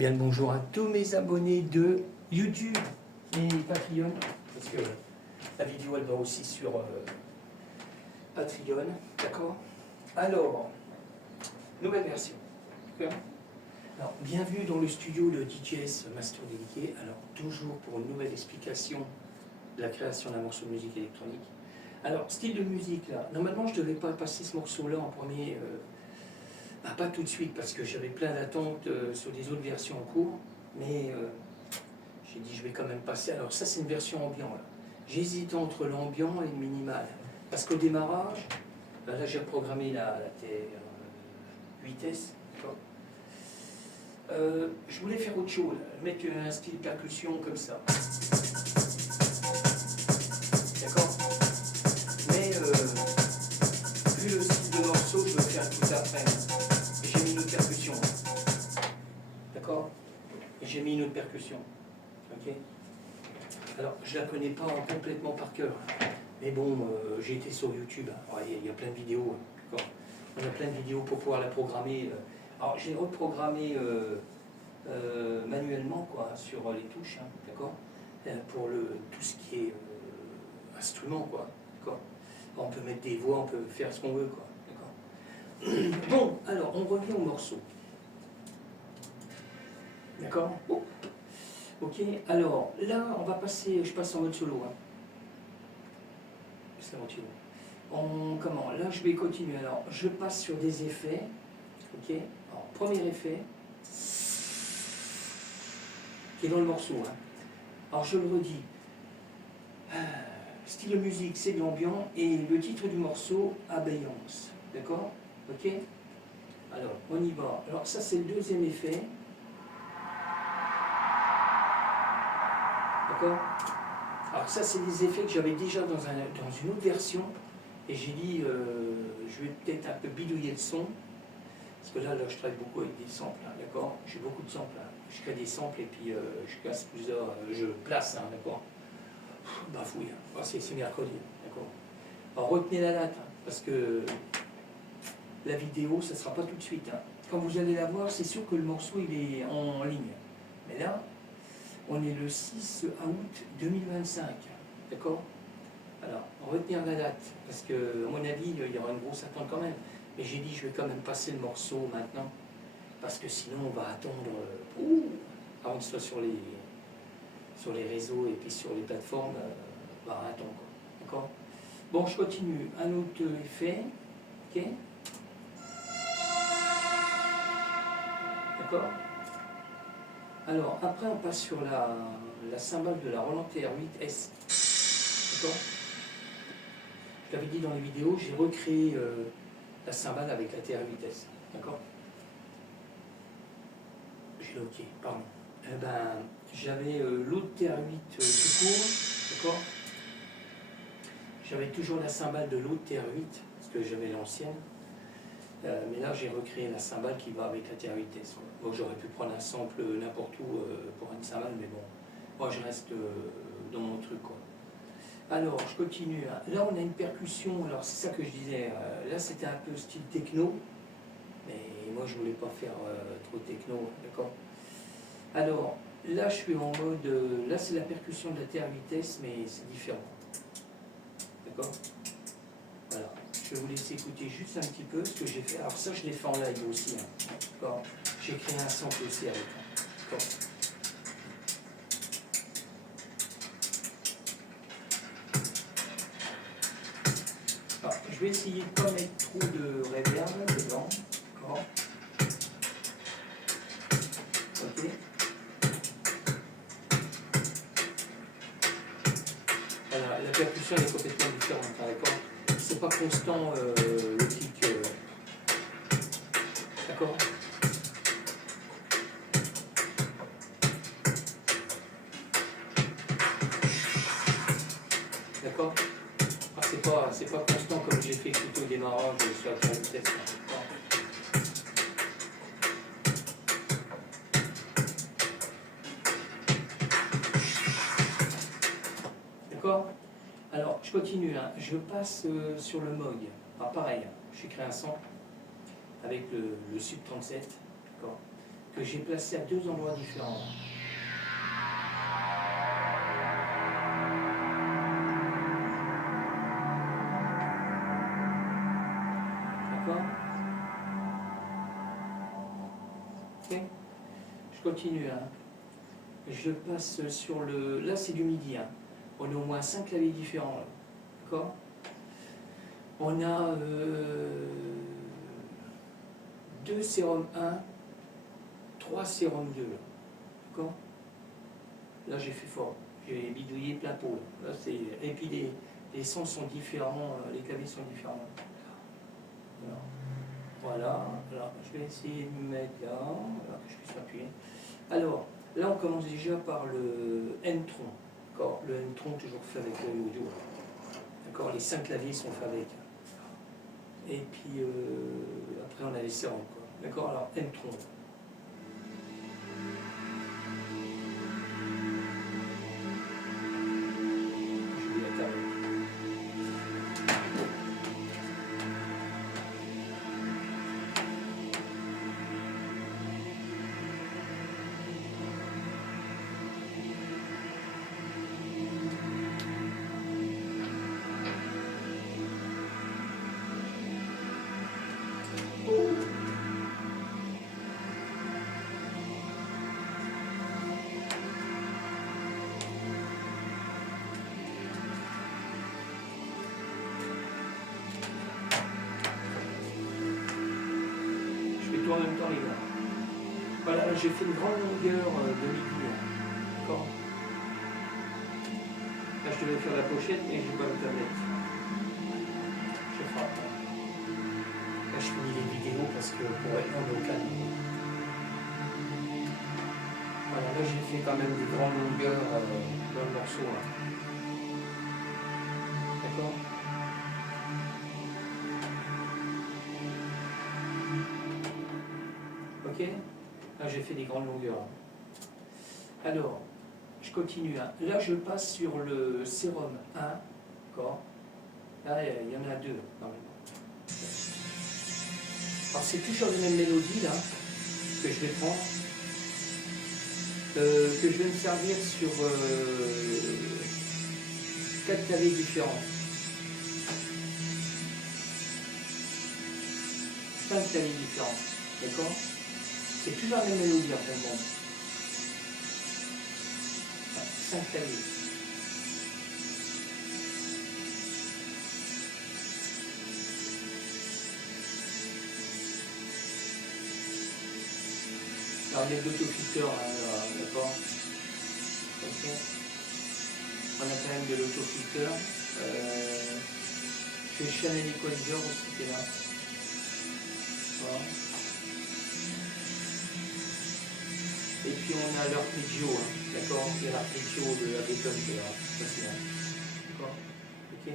Bien le bonjour à tous mes abonnés de YouTube et Patreon, parce que la vidéo elle va aussi sur Patreon, d'accord? Alors, nouvelle version. D'accord. Alors, bienvenue dans le studio de DJS Master Dédié. Alors, toujours pour une nouvelle explication de la création d'un morceau de musique électronique. Alors, style de musique là, normalement je ne devais pas passer ce morceau-là en premier. Pas tout de suite parce que j'avais plein d'attentes sur des autres versions en cours, mais j'ai dit je vais quand même passer. Alors ça c'est une version ambiant là. J'hésitais entre l'ambiant et le minimal. Parce qu'au démarrage, là j'ai reprogrammé la TR-8S. Je voulais faire autre chose, mettre un style percussion comme ça. D'accord. Mais vu le style de morceau, je veux faire tout après. Et j'ai mis une autre percussion. D'accord. Et j'ai mis une autre percussion. Ok. Alors, je ne la connais pas complètement par cœur. Mais bon, j'ai été sur YouTube. Il y a plein de vidéos. D'accord. On a plein de vidéos pour pouvoir la programmer. Alors, j'ai reprogrammé manuellement quoi, sur les touches. Hein, d'accord. Pour tout ce qui est instrument. Quoi, d'accord. On peut mettre des voix, on peut faire ce qu'on veut. Quoi, d'accord. Bon, alors, on revient au morceau. D'accord. Oh. Ok, alors là, on va passer, je passe en mode solo. Hein. C'est comment? Là, je vais continuer. Alors, je passe sur des effets. Ok, alors, premier effet, qui est dans le morceau. Hein. Alors, je le redis. Style de musique, c'est de l'ambiant. Et le titre du morceau, Abeyance. D'accord. Ok. Alors, on y va. Alors, ça, c'est le deuxième effet. D'accord. Alors ça, c'est des effets que j'avais déjà dans une autre version. Et j'ai dit, je vais peut-être un peu bidouiller le son. Parce que là, je travaille beaucoup avec des samples, hein, d'accord. J'ai beaucoup de samples. Hein. Je crée des samples et puis je casse plusieurs, je place, hein, d'accord. Bafouille. Hein. Oh, c'est mercredi, d'accord. Alors retenez la date, hein, parce que la vidéo, ça ne sera pas tout de suite. Hein. Quand vous allez la voir, c'est sûr que le morceau, il est en ligne. Mais là, on est le 6 août 2025, d'accord. Alors, retenir la date, parce que, à mon avis, il y aura une grosse attente quand même. Mais j'ai dit, je vais quand même passer le morceau maintenant, parce que sinon, on va attendre avant que ce soit sur les réseaux et puis sur les plateformes, on va attendre. D'accord. Bon, je continue. Un autre effet, ok. D'accord. Alors, après, on passe sur la cymbale de la Roland TR-8S. D'accord. Je l'avais dit dans les vidéos, j'ai recréé la cymbale avec la TR-8S. D'accord. J'ai le OK, pardon. Eh ben, j'avais l'autre TR-8 tout court, d'accord. J'avais toujours la cymbale de l'autre TR-8, parce que j'avais l'ancienne. Mais là, j'ai recréé la cymbale qui va avec la TR-8S. Bon, j'aurais pu prendre un sample n'importe où pour une cymbale, mais bon, moi je reste dans mon truc, quoi. Alors, je continue. Là, on a une percussion. Alors, c'est ça que je disais. Là, c'était un peu style techno. Mais moi, je voulais pas faire trop techno. D'accord. Alors, là, je suis en mode... là, c'est la percussion de la TR-8S, mais c'est différent. D'accord. Voilà. Je vais vous laisser écouter juste un petit peu ce que j'ai fait. Alors, ça, je l'ai fait en live aussi. Hein. D'accord. J'ai créé un sample aussi avec. D'accord. Alors, je vais essayer de ne pas mettre trop de reverb dedans. D'accord. Ok. Voilà, la percussion est complètement différente. Hein, d'accord. C'est pas constant le kick. D'accord. D'accord. C'est pas constant comme j'ai fait écouter au démarrage sur la TR-8S. D'accord. Alors, je continue. Hein. Je passe sur le Moog. Alors, pareil, j'ai créé un sample avec le Sub 37. D'accord. que j'ai placé à deux endroits différents. D'accord? Ok? Je continue. Hein. Je passe sur le... Là, c'est du MIDI. Hein. On a au moins 5 claviers différents. D'accord? On a 2 sérum 1, 3 sérum 2. D'accord? Là, j'ai fait fort. J'ai bidouillé plein pot. Là, c'est... Et puis, les sons sont différents, les claviers sont différents. Voilà. Alors, je vais essayer de me mettre là, que je puisse appuyer. Alors, là, on commence déjà par le N-tron. D'accord? Le N-tron, toujours fait avec l'audio. D'accord? Les 5 claviers sont faits avec. Et puis, après, on a les sérums. D'accord? Alors, N-tron. En même temps les gars. Voilà, j'ai fait une grande longueur de MIDI. D'accord. Là je devais faire la pochette mais j'ai pas le tablette. Je frappe. Là je finis les vidéos parce que pour être on est au calme. Voilà, là j'ai fait quand même des grandes longueurs dans le morceau. Hein. D'accord. Ok. Là j'ai fait des grandes longueurs. Alors, je continue. Hein. Là je passe sur le sérum 1. D'accord. Là il y en a 2 normalement. Alors c'est toujours les mêmes mélodies là que je vais prendre, que je vais me servir sur 4 claviers différents. 5 claviers différents. D'accord? C'est toujours la même mélodie en fin de compte. 5 claviers. Alors il y a de l'autofilter, d'accord? Ok. On a quand même de l'autofilter. Je vais Channel Equalizer aussi qui est là. Voilà. Et puis on a l'arpeggio, hein, d'accord? Il y a l'arpeggio de Ableton qui est là. Ça c'est là. D'accord? Ok.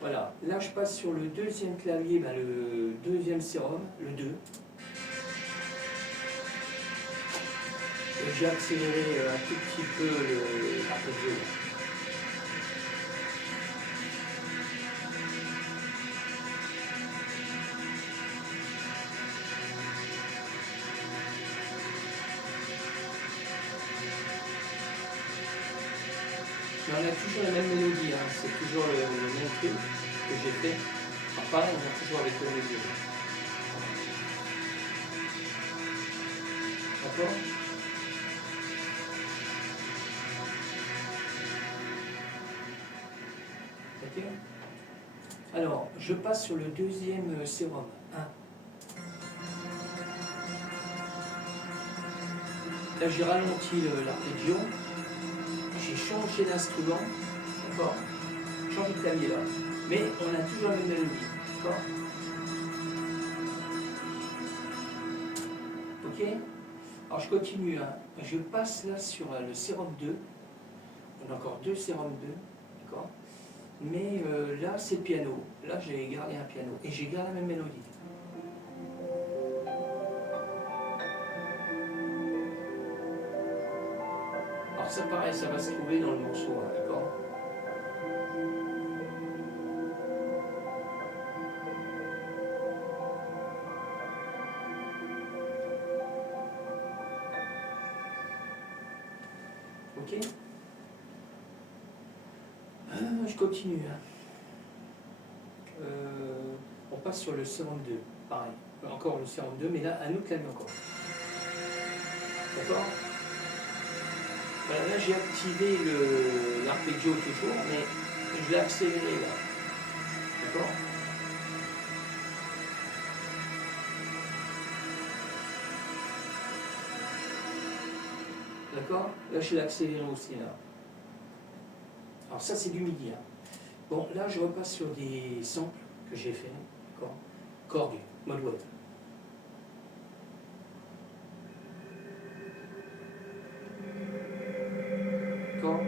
Voilà. Là je passe sur le deuxième clavier, ben, le deuxième sérum, le 2. J'ai accéléré un tout petit peu l'arpeggio. Mais on a toujours la même mélodie, hein. C'est toujours le même truc que j'ai fait. Enfin, pareil, on a toujours avec le mélodie. D'accord? Ok? Alors, je passe sur le deuxième sérum. 1. Là, j'ai ralenti l'arpeggio. J'ai changé d'instrument. D'accord? Changé de clavier là. Mais on a toujours la même mélodie. D'accord? Ok? Alors, je continue. Hein. Je passe là sur le sérum 2. On a encore 2 sérum 2. D'accord? Mais là, c'est le piano. Là, j'ai gardé un piano. Et j'ai gardé la même mélodie. Alors ça, pareil, ça va se trouver dans le morceau, hein, d'accord? Ok. Je continue. Hein. On passe sur le sérum 2. Pareil. Encore le sérum 2, mais là, un autre clavier encore. D'accord. Là, j'ai activé l'arpeggio toujours, mais je l'ai accéléré là. D'accord. D'accord. Là, je l'ai accéléré aussi là. Alors ça, c'est du midi. Hein. Bon, là, je repasse sur des samples que j'ai fait. D'accord. Korg, mode web. D'accord.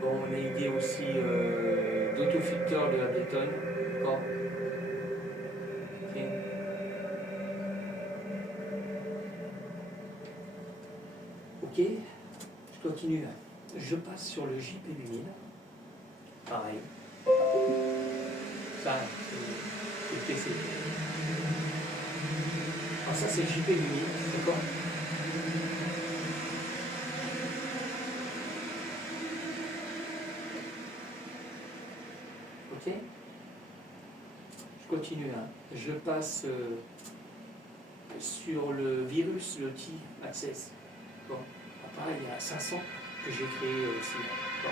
Bon, on a idée aussi d'autofilter de Ableton. D'accord. Ok. Ok. Je continue. Je passe sur le JP8000. Pareil. Ça, c'est le PC. Alors ça, c'est le JP8000. D'accord. Ok. Je continue. Hein. Je passe sur le virus, le T-Access. Bon. Pareil, il y a 500 que j'ai créé aussi. Bon.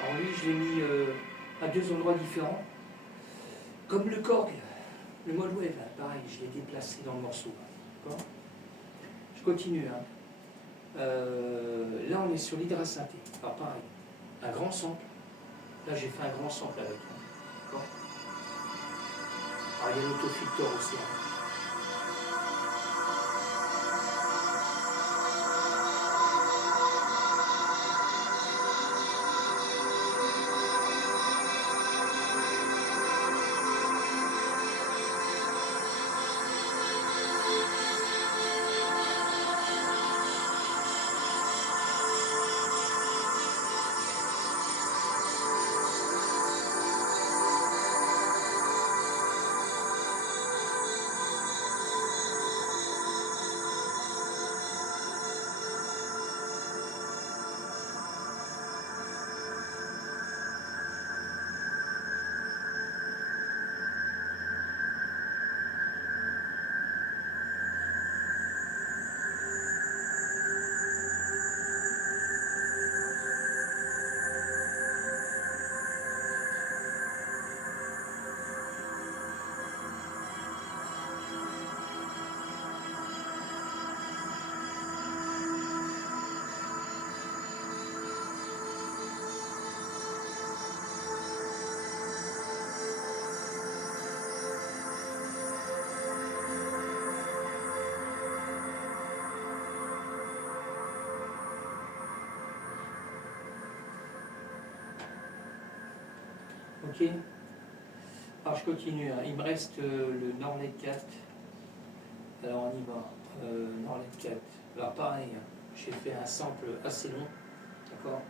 Alors lui, je l'ai mis à deux endroits différents. Comme le Korg, le mode wave, pareil, je l'ai déplacé dans le morceau. Je continue. Hein. Là, on est sur l'hydrasynthé. Alors pareil, un grand sample. Là, j'ai fait un grand sample avec. Hein. Alors il y a l'autofilter aussi. Hein. Ok. Alors je continue. Hein. Il me reste le Norlet 4. Alors on y va. Norlet 4. Alors pareil, hein. J'ai fait un sample assez long. D'accord.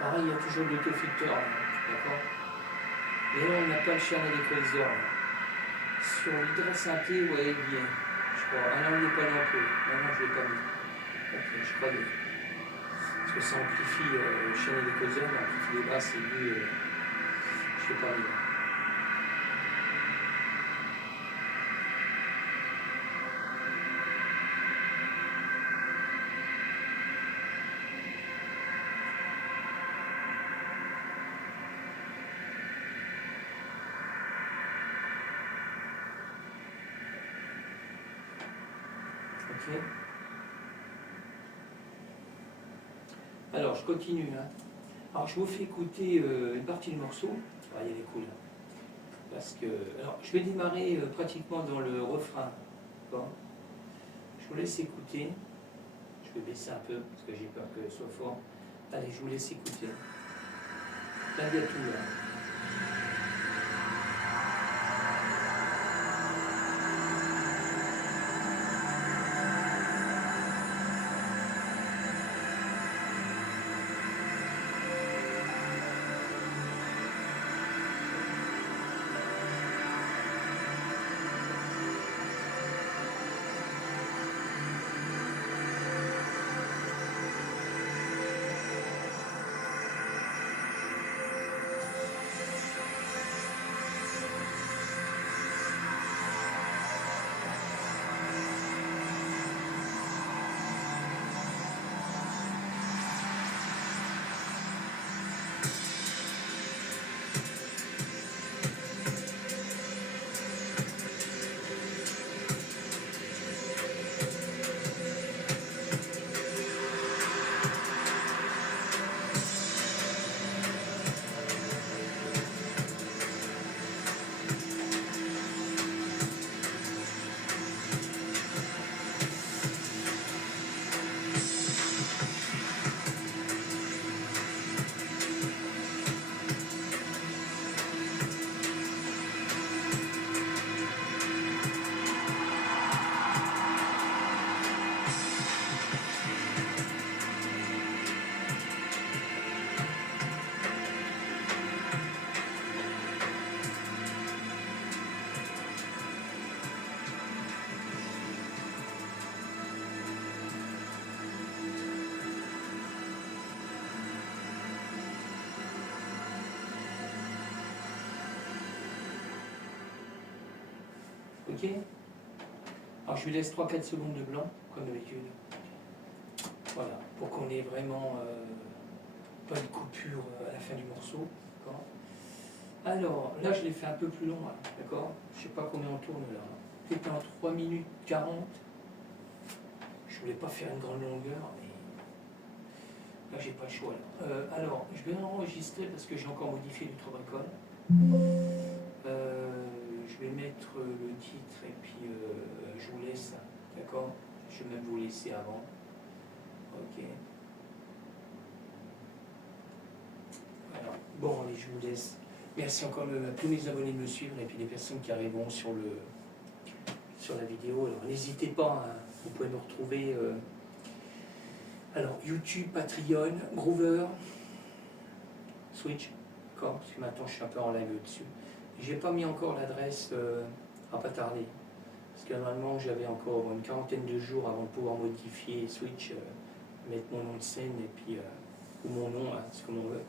Pareil, il y a toujours l'autofilter. D'accord. Mais là, on n'a pas le channel equalizer. Sur l'hydrasynthé, ouais, il y est. Je crois. Ah non, il n'est pas non plus. Non, je ne l'ai pas mis. Ok, je crois que. Parce que ça amplifie le channel equalizer, mais amplifie les basses et lui, je ne l'ai pas mis. Ok. Alors, je continue. Hein. Alors, je vous fais écouter une partie du morceau. Ah, il y a des coups là. Parce que, alors, je vais démarrer pratiquement dans le refrain. D'accord. Je vous laisse écouter. Je vais baisser un peu parce que j'ai peur que ce soit fort. Allez, je vous laisse écouter. Là, il y a tout là. Ok. Alors je lui laisse 3-4 secondes de blanc, comme d'habitude. Voilà, pour qu'on ait vraiment pas une coupure à la fin du morceau. Alors, là je l'ai fait un peu plus long, hein, d'accord. Je sais pas combien on tourne là. Peut-être en 3 minutes 40. Je voulais pas faire une grande longueur, mais là j'ai pas le choix. Alors, je vais enregistrer parce que j'ai encore modifié du Trobacol. Je vais mettre le titre et puis je vous laisse, d'accord. Je vais même vous laisser avant. Ok. Alors, bon, allez, je vous laisse. Merci encore à tous mes abonnés de me suivre et puis les personnes qui arriveront sur la vidéo. Alors, n'hésitez pas, hein, vous pouvez me retrouver. Alors, YouTube, Patreon, Groover, Switch, d'accord, parce que maintenant je suis un peu en live dessus. J'ai pas mis encore l'adresse à pas tarder. Parce que normalement j'avais encore une quarantaine de jours avant de pouvoir modifier Switch, mettre mon nom de scène et puis ou mon nom, hein, c'est comme on veut.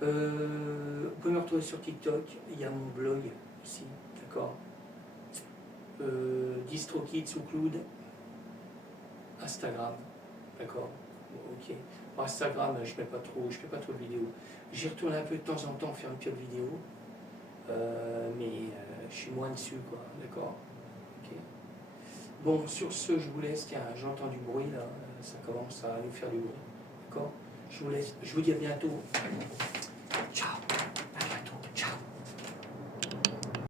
Vous pouvez me retrouver sur TikTok, il y a mon blog aussi, d'accord. DistroKid sous Cloud, Instagram, d'accord. Ok. Pour Instagram, je fais pas trop de vidéos. J'y retourne un peu de temps en temps faire une petite vidéo, mais je suis moins dessus, quoi, d'accord. Okay. Bon, sur ce, je vous laisse. Tiens, j'entends du bruit là, ça commence à nous faire du bruit, d'accord. Je vous laisse. Je vous dis à bientôt.